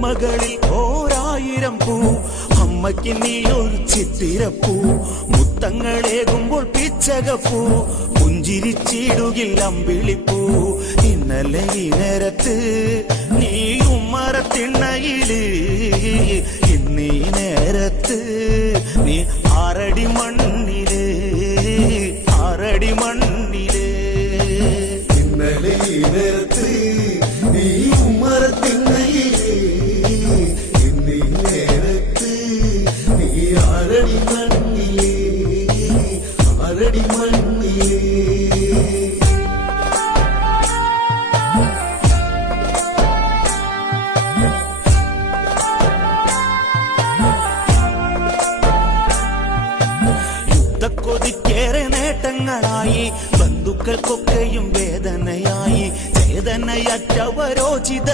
ഓർമ്മകളിൽ 1000 പൂ അമ്മയ്ക്ക് നീ ഒരു ചിത്തിരപ്പൂ മുത്തങ്ങളേകുമ്പോൾ പിച്ചകപ്പൂ പുഞ്ചിരിച്ചിടുകിൽ അമ്പിളിപ്പൂ ഇന്നലെ ഈ നേരത്ത് നീ ഉമ്മറത്തിണ്ണയില് ഇന്നീ നേരത്ത് നീ ആറടി മണ്ണില് ഇന്നലെ ഈ നേരത്ത് നീ ഉമ്മറത്തിണ്ണയില് ഇന്നീ നേരത്ത് നീ ആറടി മണ്ണില് യുദ്ധക്കൊതിക്കേറെ നേട്ടങ്ങളായി ബന്ധുക്കൾക്കൊക്കെയും വേദനയായി ചേതനയറ്റവരോചിത